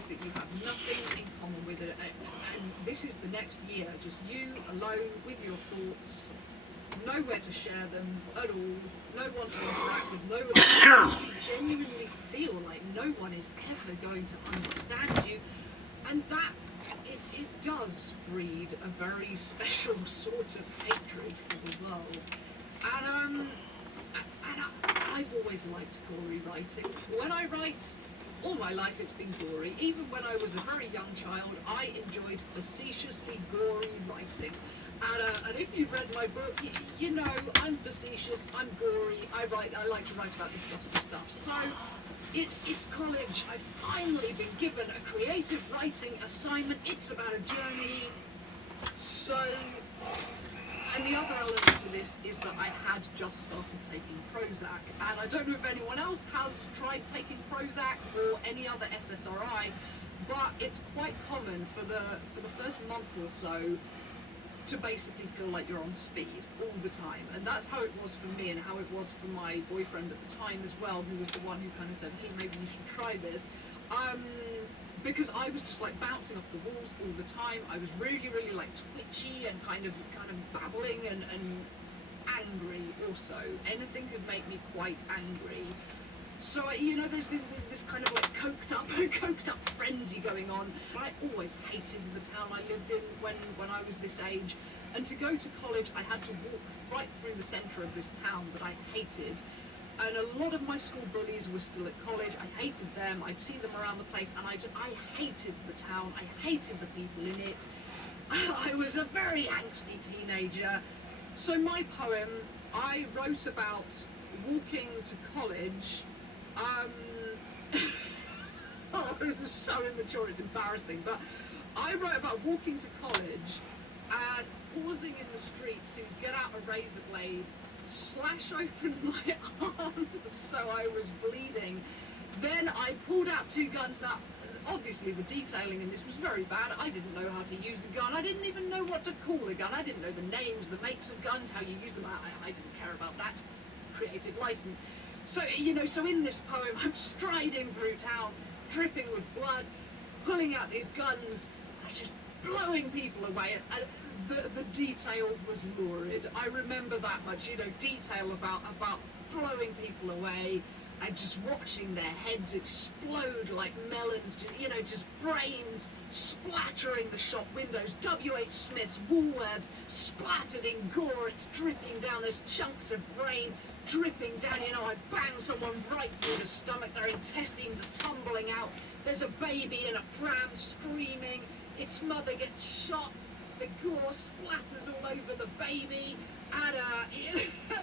realise that you have nothing in common with it, and this is the next year, just you alone with your thoughts, nowhere to share them at all, no one to interact with, no one you genuinely feel like no one is ever going to understand you, and that it does breed a very special sort of hatred for the world. And I've always liked gory writing. When I write, all my life it's been gory. Even when I was a very young child, I enjoyed facetiously gory writing. And if you've read my book, you know I'm facetious, I'm gory, I like to write about disgusting stuff. So it's college. I've finally been given a creative writing assignment. It's about a journey. So, and the other element to this is that I had just started taking Prozac, and I don't know if anyone else has tried taking Prozac or any other SSRI, but it's quite common for the first month or so to basically feel like you're on speed all the time. And that's how it was for me and how it was for my boyfriend at the time as well, who was the one who kind of said, hey, maybe you should try this. Because I was just like bouncing off the walls all the time. I was really, really like twitchy and kind of babbling and angry also. Anything could make me quite angry. So, you know, there's this kind of like coked up frenzy going on. I always hated the town I lived in when I was this age. And to go to college, I had to walk right through the centre of this town that I hated. And a lot of my school bullies were still at college. I hated them. I'd see them around the place, and I hated the town. I hated the people in it. I was a very angsty teenager. So my poem, I wrote about walking to college. Oh, this is so immature, it's embarrassing, but I wrote about walking to college and pausing in the street to get out a razor blade, slash open my arm so I was bleeding. Then I pulled out two guns. Now, obviously the detailing in this was very bad. I didn't know how to use a gun. I didn't even know what to call a gun. I didn't know the names, the makes of guns, how you use them. I didn't care about that. Creative license. So, you know, so in this poem, I'm striding through town, dripping with blood, pulling out these guns, and just blowing people away. And the detail was lurid. I remember that much, you know, detail about blowing people away and just watching their heads explode like melons, you know, just brains splattering the shop windows, W.H. Smith's Woolworths splattered in gore, it's dripping down, there's chunks of brain dripping down, you know, I bang someone right through the stomach, their intestines are tumbling out, there's a baby in a pram screaming, its mother gets shot, the gore splatters all over the baby, and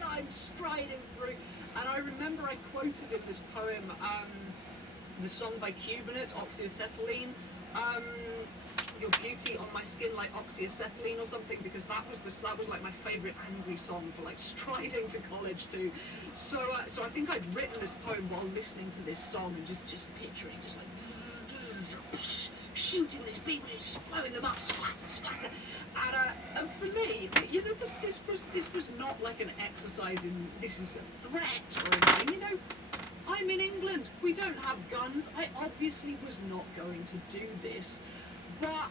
I'm striding through, and I remember I quoted in this poem the song by Cubanate, Oxyacetylene, Your Beauty on My Skin Like Oxyacetylene or something, because that was like my favourite angry song for like striding to college too. So I think I'd written this poem while listening to this song and just picturing just like shooting these people, just blowing them up, splatter, splatter. And for me, you know, this was not like an exercise in this is a threat or anything. You know, I'm in England. We don't have guns. I obviously was not going to do this. But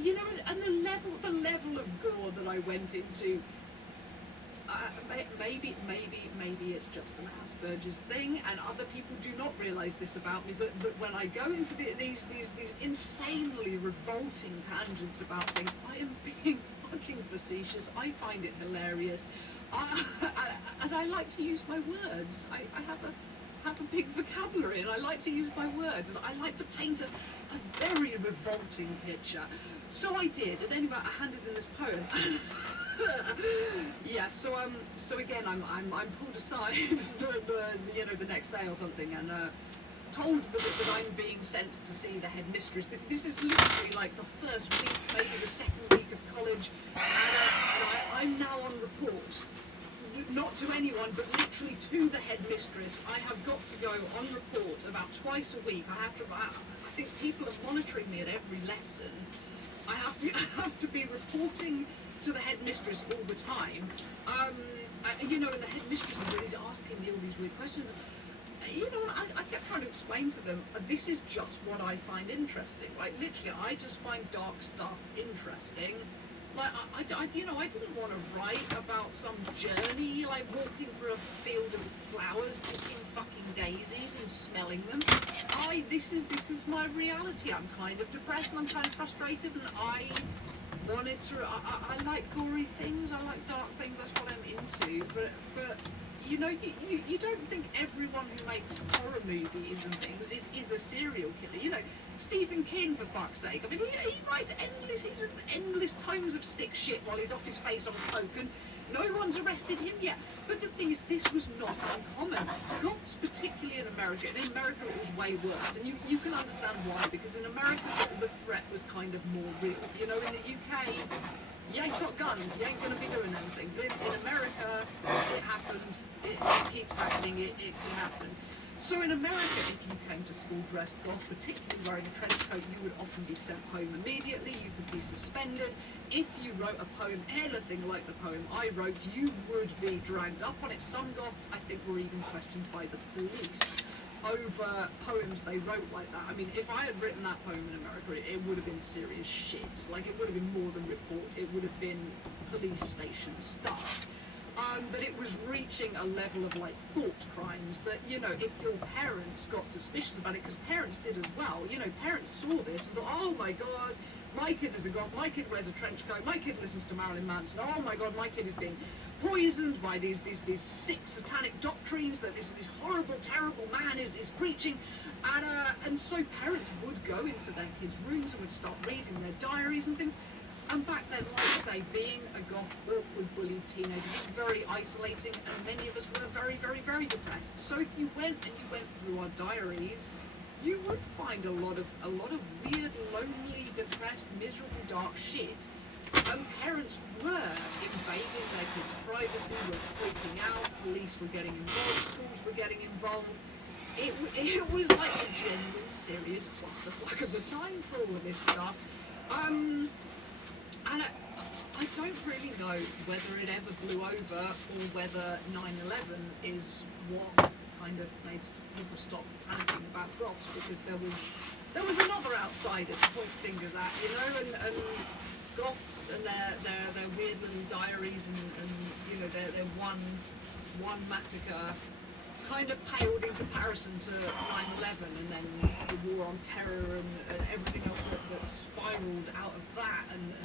you know, and the level of gore that I went into, maybe it's just an Asperger's thing, and other people do not realise this about me. But when I go into these insanely revolting tangents about things, I am being fucking facetious. I find it hilarious, and I like to use my words. I have a big vocabulary, and I like to use my words, and I like to paint a very revolting picture. So I did, and anyway, I handed in this poem. Yeah, so again, I'm pulled aside, you know, the next day or something, and told that I'm being sent to see the headmistress. This is literally like the first week, maybe the second week of college, and I'm now on report. Not to anyone, but literally to the headmistress. I have got to go on report about twice a week. I think people are monitoring me at every lesson. I have to be reporting to the headmistress all the time. You know, and the headmistress is asking me all these weird questions. you know, I kept trying to explain to them, this is just what I find interesting. Like, literally, I just find dark stuff interesting. Like, you know, I didn't want to write about some journey, like walking through a field of flowers, picking fucking daisies and smelling them. This is my reality. I'm kind of depressed and I'm kind of frustrated, and I wanted to. I like gory things. I like dark things. That's what I'm into. But you know, you don't think everyone who makes horror movies and things is a serial killer. You know, Stephen King, for fuck's sake. I mean, he writes endless tomes of sick shit while he's off his face on coke, and no one's arrested him yet. But the thing is, this was not uncommon. Cops, particularly in America, and in America it was way worse. And you can understand why, because in America the threat was kind of more real. You know, in the UK, you ain't got guns, you ain't going to be doing anything. But in America, it happens, it keeps happening, it can happen. So in America, if you came to school dressed goth, particularly wearing a trench coat, you would often be sent home immediately, you could be suspended. If you wrote a poem, anything like the poem I wrote, you would be dragged up on it. Some goths, I think, were even questioned by the police over poems they wrote like that. I mean, if I had written that poem in America, it would have been serious shit. Like, it would have been more than report, it would have been police station stuff. But it was reaching a level of, like, thought crimes that, you know, if your parents got suspicious about it, because parents did as well, you know, parents saw this and thought, oh my god, my kid is a goth, my kid wears a trench coat, my kid listens to Marilyn Manson, oh my god, my kid is being poisoned by these sick satanic doctrines that this horrible, terrible man is preaching. And so parents would go into their kids' rooms and would start reading their diaries and things. And back then, like I say, being a goth, awkward, bullied teenager was very isolating, and many of us were very, very, very depressed. So if you went through our diaries, you would find a lot of weird, lonely, depressed, miserable, dark shit. And parents were invading their kids' privacy, were freaking out, police were getting involved, schools were getting involved. It was like a genuine, serious clusterfuck of the time for all of this stuff. And I don't really know whether it ever blew over or whether 9/11 is what kind of made people stop panicking about goths, because there was another outsider to point fingers at, you know, and goths and their weird little diaries and you know their one massacre kind of paled in comparison to 9/11 and then the war on terror and everything else that spiraled out of that, and